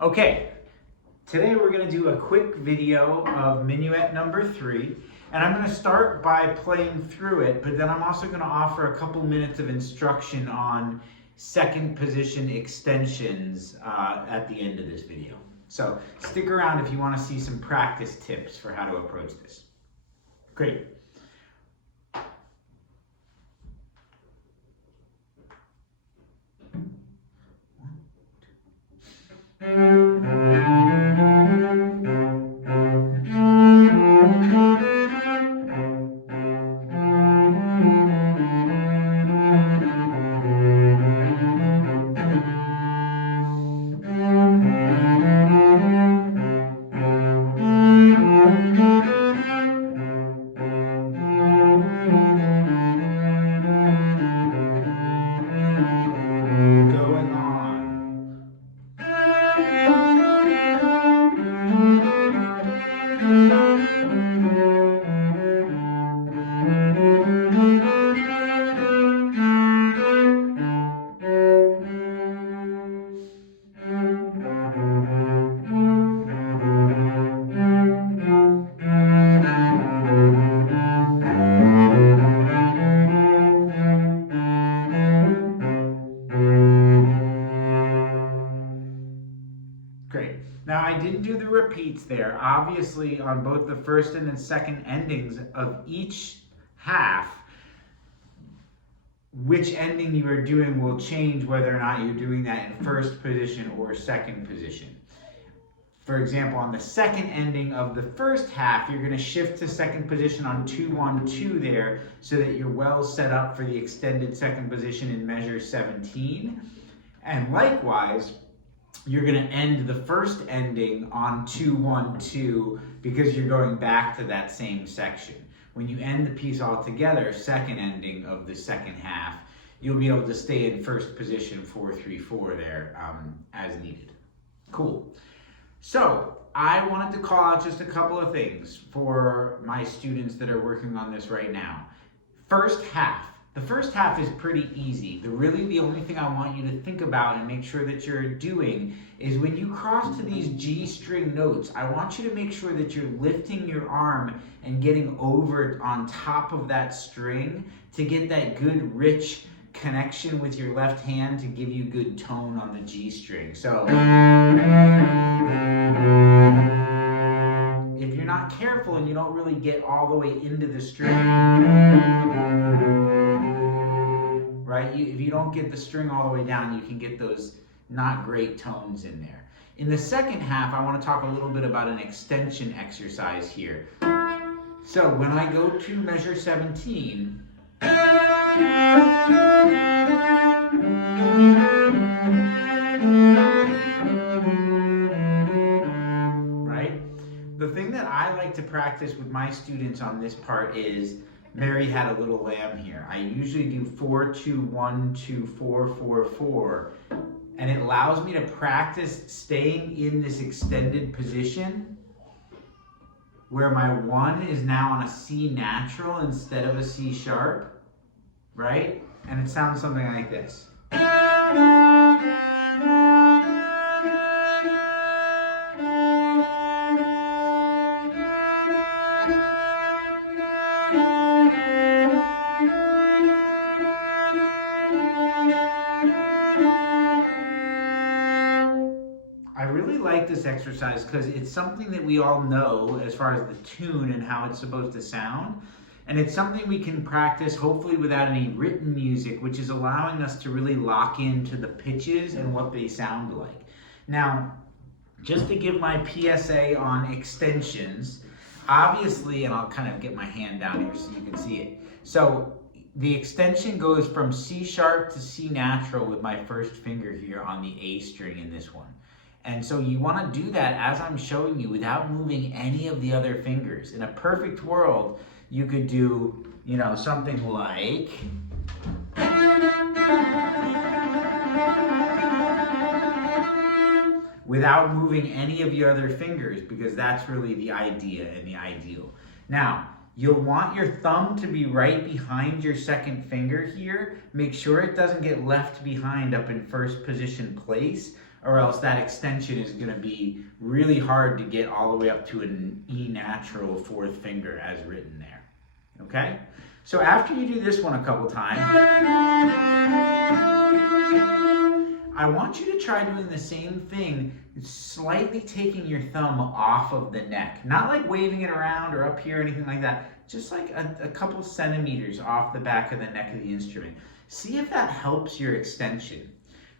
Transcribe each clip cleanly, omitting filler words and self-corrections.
Okay, today we're going to do a quick video of Minuet number 3, and I'm going to start by playing through it, but then I'm also going to offer a couple minutes of instruction on second position extensions at the end of this video. So stick around if you want to see some practice tips for how to approach this. Great. Going on. Great. Now I didn't do the repeats there. Obviously, on both the first and the second endings of each half, which ending you are doing will change whether or not you're doing that in first position or second position. For example, on the second ending of the first half, you're going to shift to second position on 2-1-2 there so that you're well set up for the extended second position in measure 17. And likewise, you're going to end the first ending on 2-1-2 because you're going back to that same section. When you end the piece all together, second ending of the second half, you'll be able to stay in first position 4-3-4 there as needed. Cool. So I wanted to call out just a couple of things for my students that are working on this right now. First half. The first half is pretty easy. The only thing I want you to think about and make sure that you're doing is when you cross to these G string notes, I want you to make sure that you're lifting your arm and getting over on top of that string to get that good rich connection with your left hand to give you good tone on the G string. So if you're not careful and you don't really get all the way into the string, right? If you don't get the string all the way down, you can get those not great tones in there. In the second half, I want to talk a little bit about an extension exercise here. So when I go to measure 17, right? The thing that I like to practice with my students on this part is Mary Had a Little Lamb here. I usually do 4-2-1-2-4-4-4, and it allows me to practice staying in this extended position where my 1 is now on a C natural instead of a C sharp, right? And it sounds something like this. I really like this exercise because it's something that we all know as far as the tune and how it's supposed to sound. And it's something we can practice hopefully without any written music, which is allowing us to really lock into the pitches and what they sound like. Now, just to give my PSA on extensions, obviously, and I'll kind of get my hand down here so you can see it. So the extension goes from C sharp to C natural with my first finger here on the A string in this one. And so you want to do that as I'm showing you without moving any of the other fingers. In a perfect world, you could do, something like without moving any of your other fingers, because that's really the idea and the ideal. Now, you'll want your thumb to be right behind your second finger here. Make sure it doesn't get left behind up in first position place, or else that extension is going to be really hard to get all the way up to an E natural fourth finger as written there. Okay? So after you do this one a couple times, I want you to try doing the same thing, slightly taking your thumb off of the neck. Not like waving it around or up here or anything like that. Just like a couple centimeters off the back of the neck of the instrument. See if that helps your extension.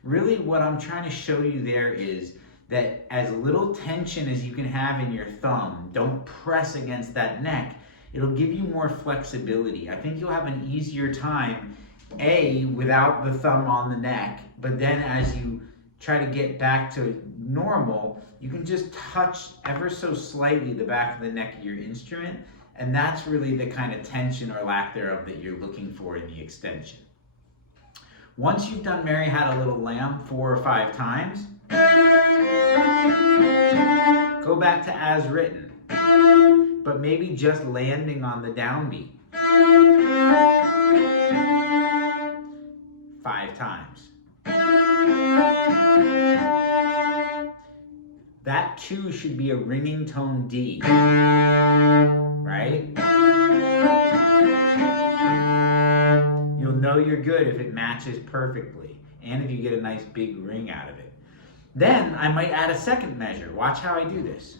Really what I'm trying to show you there is that as little tension as you can have in your thumb, don't press against that neck, it'll give you more flexibility. I think you'll have an easier time, A, without the thumb on the neck, but then as you try to get back to normal, you can just touch ever so slightly the back of the neck of your instrument, and that's really the kind of tension or lack thereof that you're looking for in the extension. Once you've done Mary Had a Little Lamb 4 or 5 times, go back to as written, but maybe just landing on the downbeat 5 times. That 2 should be a ringing tone D, right? You'll know you're good if it matches perfectly, and if you get a nice big ring out of it. Then I might add a second measure. Watch how I do this.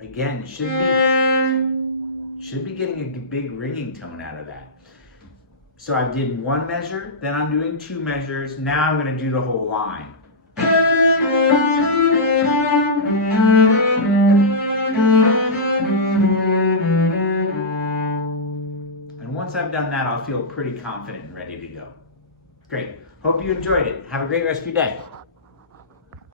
Again, should be getting a big ringing tone out of that. So I did 1 measure, then I'm doing 2 measures. Now I'm going to do the whole line. And once I've done that, I'll feel pretty confident and ready to go. Great. Hope you enjoyed it. Have a great rest of your day.